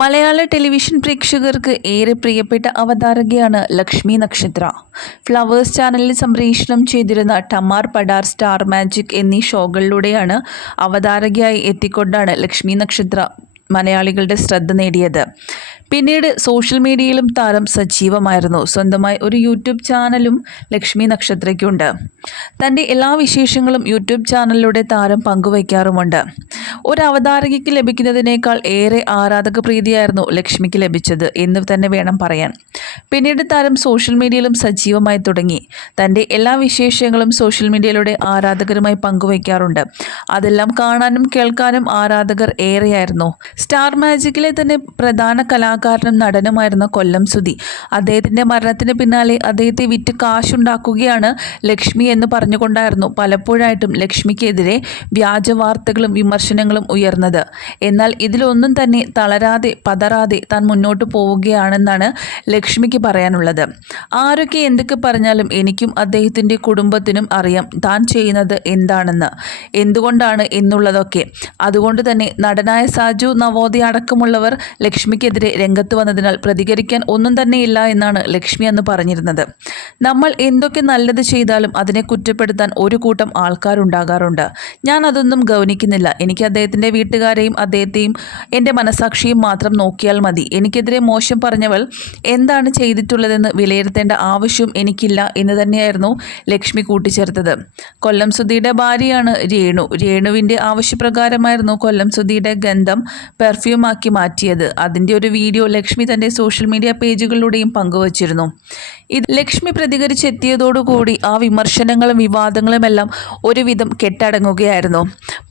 മലയാള television പ്രേക്ഷകർക്ക് ഏറെ പ്രിയപ്പെട്ട അവതാരകയാണ് ലക്ഷ്മി നക്ഷത്ര. ഫ്ലവേഴ്സ് ചാനലിൽ സംപ്രേഷണം ചെയ്തിരുന്ന ടമാർ പടാർ സ്റ്റാർ മാജിക് എന്നീ ഷോകളിലൂടെയാണ് അവതാരകയായി എത്തിക്കൊണ്ടാണ് ലക്ഷ്മി നക്ഷത്ര മലയാളികളുടെ ശ്രദ്ധ നേടിയത്. പിന്നീട് സോഷ്യൽ മീഡിയയിലും താരം സജീവമായിരുന്നു. സ്വന്തമായി ഒരു യൂട്യൂബ് ചാനലും ലക്ഷ്മി നക്ഷത്രയ്ക്കുണ്ട്. തന്റെ എല്ലാ വിശേഷങ്ങളും യൂട്യൂബ് ചാനലിലൂടെ താരം പങ്കുവയ്ക്കാറുമുണ്ട്. ഒരു അവതാരകയ്ക്ക് ലഭിക്കുന്നതിനേക്കാൾ ഏറെ ആരാധക പ്രീതിയായിരുന്നു ലക്ഷ്മിക്ക് ലഭിച്ചത് എന്ന് തന്നെ വേണം പറയാൻ. പിന്നീട് താരം സോഷ്യൽ മീഡിയയിലും സജീവമായി തുടങ്ങി. തന്റെ എല്ലാ വിശേഷങ്ങളും സോഷ്യൽ മീഡിയയിലൂടെ ആരാധകരുമായി പങ്കുവയ്ക്കാറുണ്ട്. അതെല്ലാം കാണാനും കേൾക്കാനും ആരാധകർ ഏറെയായിരുന്നു. സ്റ്റാർ മാജിക്കിലെ തന്നെ പ്രധാന കലാകാരനും നടനുമായിരുന്ന കൊല്ലം സുധി. അദ്ദേഹത്തിന്റെ മരണത്തിന് പിന്നാലെ അദ്ദേഹത്തെ വിറ്റ് കാശുണ്ടാക്കുകയാണ് ലക്ഷ്മി എന്ന് പറഞ്ഞുകൊണ്ടായിരുന്നു പലപ്പോഴായിട്ടും ലക്ഷ്മിക്കെതിരെ വ്യാജ വാർത്തകളും വിമർശനങ്ങളും ഉയർന്നത്. എന്നാൽ ഇതിലൊന്നും തന്നെ തളരാതെ പതറാതെ താൻ മുന്നോട്ട് പോവുകയാണെന്നാണ് ലക്ഷ്മിക്ക് പറയാനുള്ളത്. ആരൊക്കെ എന്തൊക്കെ പറഞ്ഞാലും എനിക്കും അദ്ദേഹത്തിന്റെ കുടുംബത്തിനും അറിയാം താൻ ചെയ്യുന്നത് എന്താണെന്ന് എന്തുകൊണ്ടാണ് എന്നുള്ളതൊക്കെ. അതുകൊണ്ട് തന്നെ നടനായ സാജു നവോദയ അടക്കമുള്ളവർ ലക്ഷ്മിക്കെതിരെ രംഗത്ത് വന്നതിനാൽ പ്രതികരിക്കാൻ ഒന്നും തന്നെയില്ല എന്നാണ് ലക്ഷ്മി അന്ന് പറഞ്ഞിരുന്നത്. നമ്മൾ എന്തൊക്കെ നല്ലത് ചെയ്താലും അതിനെ കുറ്റപ്പെടുത്താൻ ഒരു കൂട്ടം ആൾക്കാരുണ്ടാകാറുണ്ട്. ഞാൻ അതൊന്നും ഗൗനിക്കുന്നില്ല. എനിക്ക് അദ്ദേഹത്തിന്റെ വീട്ടുകാരെയും അദ്ദേഹത്തെയും എന്റെ മനസാക്ഷിയും മാത്രം നോക്കിയാൽ മതി. എനിക്കെതിരെ മോശം പറഞ്ഞവൾ എന്താണ് ചെയ്തിട്ടുള്ളതെന്ന് വിലയിരുത്തേണ്ട ആവശ്യം എനിക്കില്ല എന്ന് തന്നെയായിരുന്നു ലക്ഷ്മി കൂട്ടിച്ചേർത്തത്. കൊല്ലം സുധിയുടെ ഭാര്യയാണ് രേണു. രേണുവിന്റെ ആവശ്യപ്രകാരമായിരുന്നു കൊല്ലം സുധിയുടെ ഗന്ധം പെർഫ്യൂമാക്കി മാറ്റിയത്. അതിന്റെ ഒരു വീഡിയോ ലക്ഷ്മി തന്റെ സോഷ്യൽ മീഡിയ പേജുകളിലൂടെയും പങ്കുവച്ചിരുന്നു. ഇത് ലക്ഷ്മി പ്രതികരിച്ചെത്തിയതോടുകൂടി ആ വിമർശനങ്ങളും വിവാദങ്ങളുമെല്ലാം ഒരുവിധം കെട്ടടങ്ങുകയായിരുന്നു.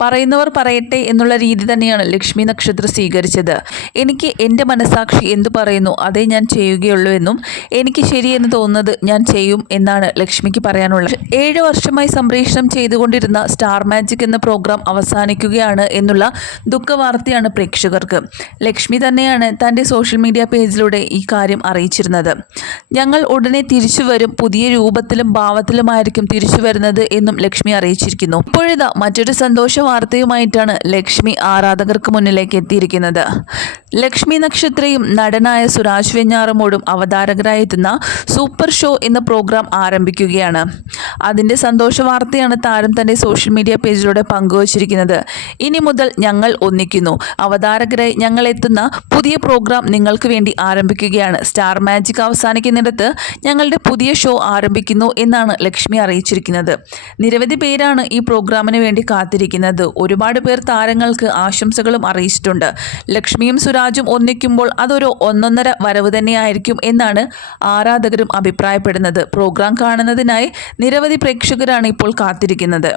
പറയുന്നവർ പറയട്ടെ എന്നുള്ള രീതി തന്നെയാണ് ലക്ഷ്മി നക്ഷത്ര സ്വീകരിച്ചത്. എനിക്ക് എന്റെ മനസാക്ഷി എന്തു പറയുന്നു അതേ ഞാൻ ചെയ്യുകയുള്ളൂ എന്നും എനിക്ക് ശരിയെന്ന് തോന്നുന്നത് ഞാൻ ചെയ്യും എന്നാണ് ലക്ഷ്മിക്ക് പറയാനുള്ളത്. ഏഴ് വർഷമായി സംപ്രേഷണം ചെയ്തുകൊണ്ടിരുന്ന സ്റ്റാർ മാജിക് എന്ന പ്രോഗ്രാം അവസാനിക്കുകയാണ് എന്നുള്ള ദുഃഖവാർത്തയാണ് പ്രേക്ഷകർക്ക്. ലക്ഷ്മി തന്നെയാണ് തന്റെ സോഷ്യൽ മീഡിയ പേജിലൂടെ ഈ കാര്യം അറിയിച്ചിരുന്നത്. ഞങ്ങൾ ഉടനെ തിരിച്ചു വരും പുതിയ രൂപത്തിലും ഭാവത്തിലുമായിരിക്കും തിരിച്ചു വരുന്നത് എന്നും ലക്ഷ്മി അറിയിച്ചിരിക്കുന്നു. ഇപ്പോഴിതാ മറ്റൊരു സന്തോഷ വാർത്തയുമായിട്ടാണ് ലക്ഷ്മി ആരാധകർക്ക് മുന്നിലേക്ക് എത്തിയിരിക്കുന്നത്. ലക്ഷ്മി നക്ഷത്രയും നടനായ സുരാജ് വെഞ്ഞാറമോടും അവതാരകരായി എത്തുന്ന സൂപ്പർ ഷോ എന്ന പ്രോഗ്രാം ആരംഭിക്കുകയാണ്. അതിന്റെ സന്തോഷ വാർത്തയാണ് താരം തന്റെ സോഷ്യൽ മീഡിയ പേജിലൂടെ പങ്കുവച്ചിരിക്കുന്നത്. ഇനി മുതൽ ഞങ്ങൾ ഒന്നിക്കുന്നു. അവതാരകരായി ഞങ്ങൾ എത്തുന്ന പുതിയ പ്രോഗ്രാം നിങ്ങൾക്ക് വേണ്ടി ആരംഭിക്കുകയാണ്. സ്റ്റാർ മാജിക് അവസാനിക്കുന്നിടത്ത് ഞങ്ങളുടെ പുതിയ ഷോ ആരംഭിക്കുന്നു എന്നാണ് ലക്ഷ്മി അറിയിച്ചിരിക്കുന്നത്. നിരവധി പേരാണ് ഈ പ്രോഗ്രാമിന് വേണ്ടി കാത്തിരിക്കുന്നത്. ഒരുപാട് പേർ താരങ്ങൾക്ക് ആശംസകളും അറിയിച്ചിട്ടുണ്ട്. ലക്ഷ്മിയും സുരാജും ഒന്നിക്കുമ്പോൾ അതൊരു ഒന്നൊന്നര വരവ് തന്നെയായിരിക്കും എന്നാണ് ആരാധകരും അഭിപ്രായപ്പെടുന്നത്. പ്രോഗ്രാം കാണുന്നതിനായി നിരവധി പ്രേക്ഷകരാണ് ഇപ്പോൾ കാത്തിരിക്കുന്നത്.